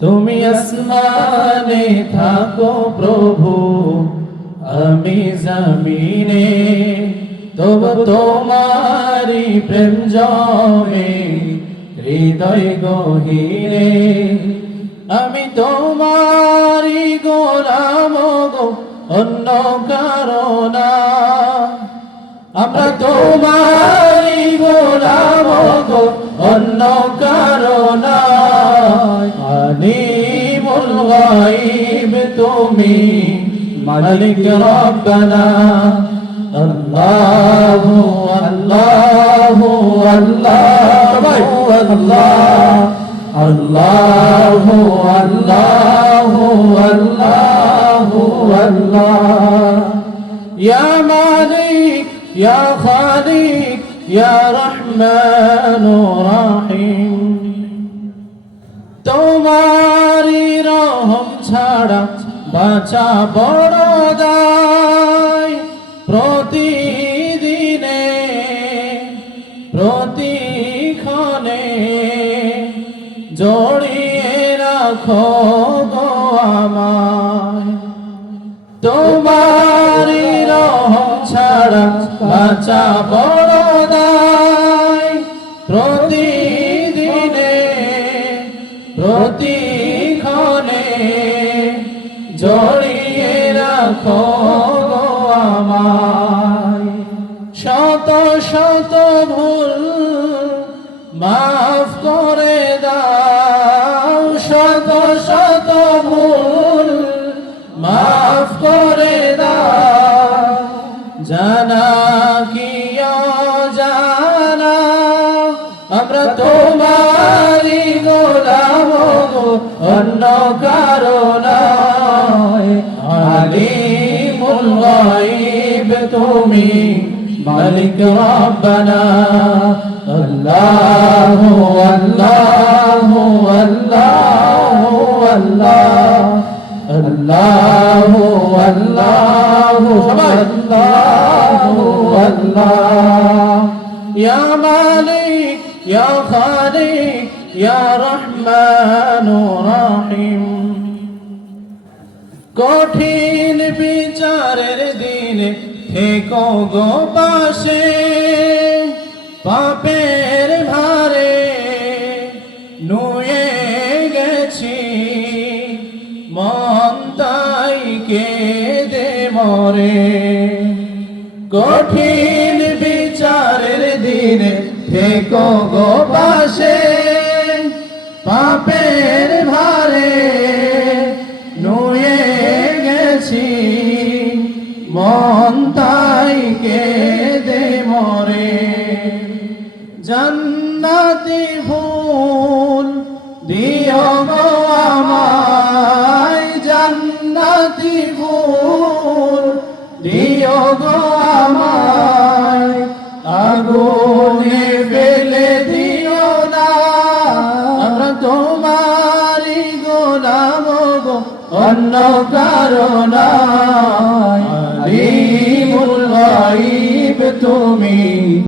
তুমি আসমানে থাকো প্রভু, আমি জমিনে, তবু তোমারি প্রেম জমে হৃদয় গহীনে। আমি তোমারি গোলাম গো, অন্য কারো না। আমরা তোমারি গোলাম গো, অন্য কারো না। আলিমুল গায়ব তুমি, মালিক রব্বানা। আল্লাহু আল্লাহু আল্লাহু আল্লাহ, আল্লাহু আল্লাহু আল্লাহু আল্লাহ। ইয়া মালিক ইয়া খালিক ইয়া রহমানুর রহিম। তোমারি রহম ছাড়া বাঁচা বড় দায়। প্রতিদিনে প্রতিক্ষণে জড়িয়ে রাখো গো আমায়। তোমারি রহম ছাড়া বাঁচা বড় দায়। প্রতিদিনে প্রতিক্ষণে জড়িয়ে রাখো গো আমায়। শত শত ভুল মাফ করে দাও, শত শত ভুল মাফ করে দাও। জানা কি অজানা আমরা তোমারি গোলাম গো, অন্য কারো নয়। আলিমুল গায়ব তুমি, মালিক রব্বানা। আল্লাহু আল্লাহু আল্লাহু আল্লাহ, আল্লাহু আল্লাহু আল্লাহু আল্লাহ। ইয়া মালিক ইয়া খালিক ইয়া রহমানুর রহিম। কঠিন বিচারের দিনে থেকো গো পাশে। পাপের ভারে নুয়ে গেছি, মন তাই কেঁদে মরে। কঠিন বিচারের দিনে থেকো গো পাশে। পাপের ভারে নুয়ে গেছি, মন তাই কেঁদে মরে। জান্নাতি ফুল দিও গো আমায়, জান্নাতি ফুল দিও গো আমায়। আগুনে ফেলে দিও না, আমরা তোমারি গোলাম গো, অন্য কারো নয়। আলিমুল গায়ব তুমি।